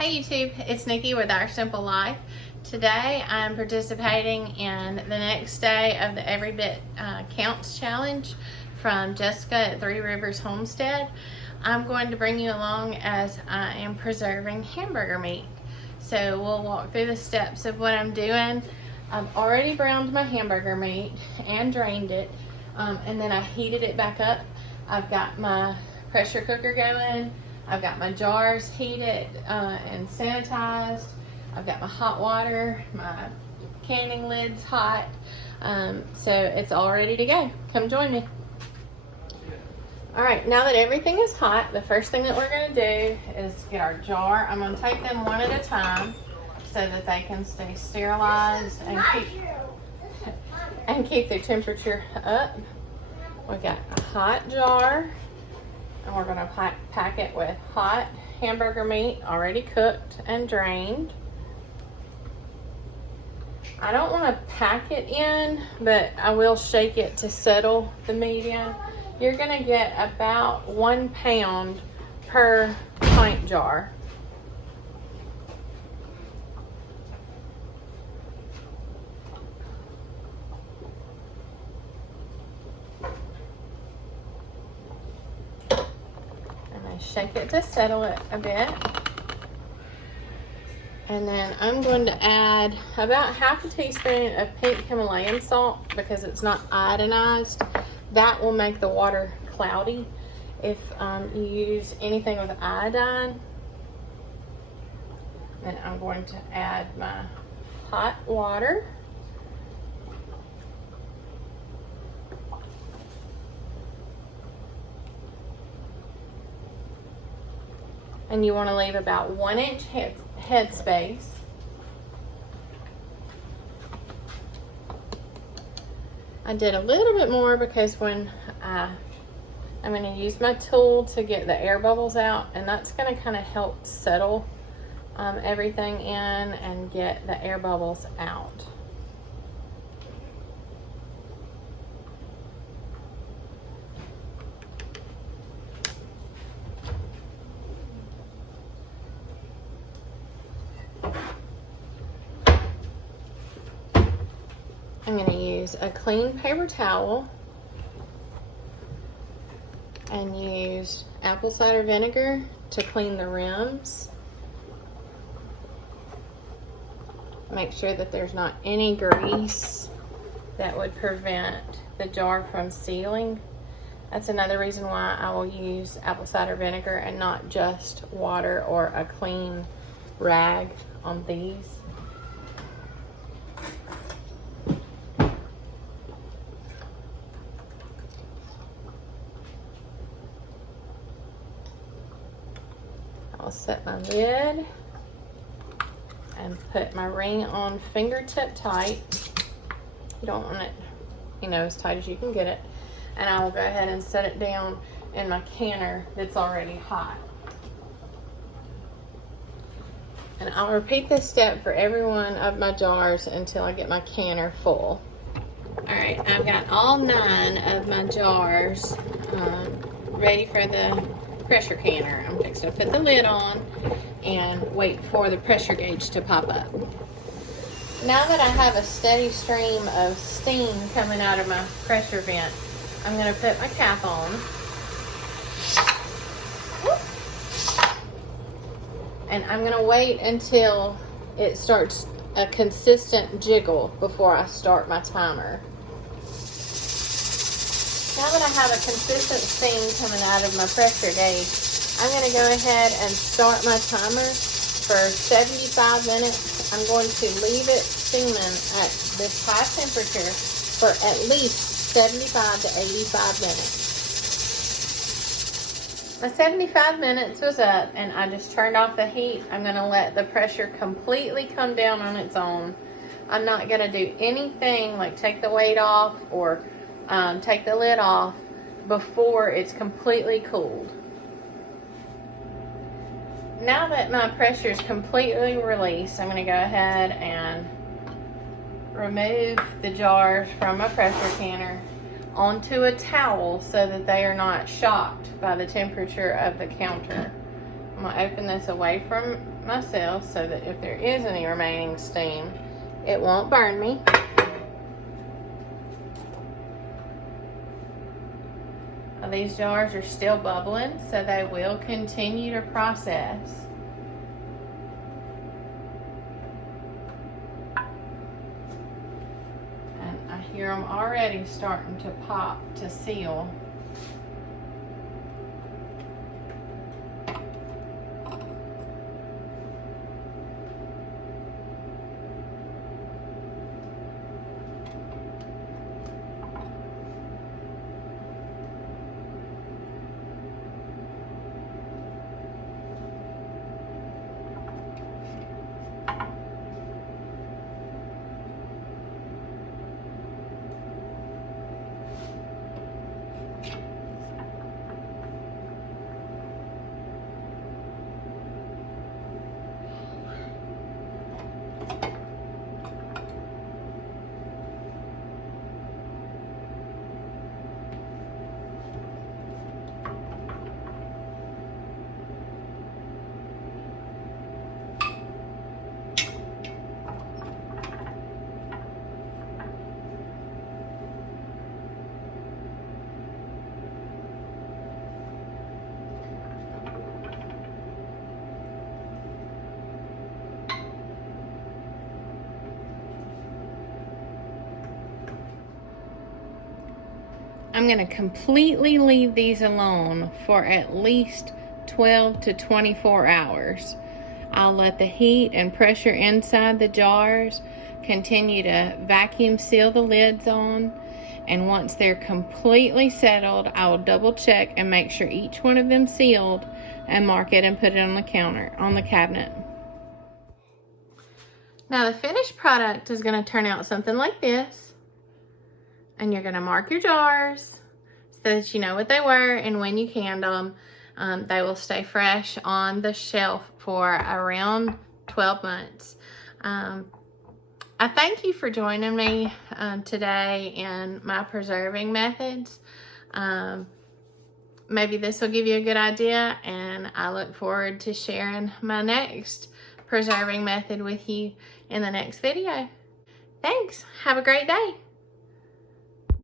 Hey YouTube, it's Nikki with Our Simple Life. Today I'm participating in the next day of the Every Bit Counts challenge from Jessica at Three Rivers Homestead. I'm going to bring you along as I am preserving hamburger meat. So we'll walk through the steps of what I'm doing. I've already browned my hamburger meat and drained it, and then I heated it back up. I've got my pressure cooker going. I've got my jars heated and sanitized. I've got my hot water, my canning lid's hot. So it's all ready to go. Come join me. All right, now that everything is hot, the first thing that we're gonna do is get our jar. I'm gonna take them one at a time so that they can stay sterilized and keep their temperature up. We got a hot jar. And we're gonna pack it with hot hamburger meat, already cooked and drained. I don't wanna pack it in, but I will shake it to settle the meat in. You're gonna get about 1 pound per pint jar. Shake it to settle it a bit. And then I'm going to add about half a teaspoon of pink Himalayan salt because it's not iodinized. That will make the water cloudy if you use anything with iodine. Then I'm going to add my hot water. And you want to leave about 1 inch head space. I did a little bit more because when I'm going to use my tool to get the air bubbles out, and that's going to kind of help settle everything in and get the air bubbles out. I'm going to use a clean paper towel and use apple cider vinegar to clean the rims. Make sure that there's not any grease that would prevent the jar from sealing. That's another reason why I will use apple cider vinegar and not just water or a clean rag on these. I'll set my lid and put my ring on fingertip tight. You don't want it, as tight as you can get it. And I will go ahead and set it down in my canner that's already hot. And I'll repeat this step for every one of my jars until I get my canner full. All right, I've got all 9 of my jars ready for the pressure canner. I'm fixing to put the lid on and wait for the pressure gauge to pop up. Now that I have a steady stream of steam coming out of my pressure vent, I'm going to put my cap on. And I'm going to wait until it starts a consistent jiggle before I start my timer. Now that I have a consistent steam coming out of my pressure gauge, I'm going to go ahead and start my timer for 75 minutes. I'm going to leave it steaming at this high temperature for at least 75 to 85 minutes. My 75 minutes was up and I just turned off the heat. I'm going to let the pressure completely come down on its own. I'm not going to do anything like take the weight off or take the lid off before it's completely cooled. Now that my pressure is completely released, I'm going to go ahead and remove the jars from my pressure canner onto a towel so that they are not shocked by the temperature of the counter. I'm going to open this away from myself so that if there is any remaining steam, it won't burn me. These jars are still bubbling, so they will continue to process. And I hear them already starting to pop to seal. I'm going to completely leave these alone for at least 12 to 24 hours. I'll let the heat and pressure inside the jars continue to vacuum seal the lids on, and once they're completely settled, I will double check and make sure each one of them sealed and mark it and put it on the counter, on the cabinet. Now the finished product is going to turn out something like this. And you're going to mark your jars so that you know what they were, and when you can them, they will stay fresh on the shelf for around 12 months. I thank you for joining me today in my preserving methods. Maybe this will give you a good idea, and I look forward to sharing my next preserving method with you in the next video. Thanks. Have a great day.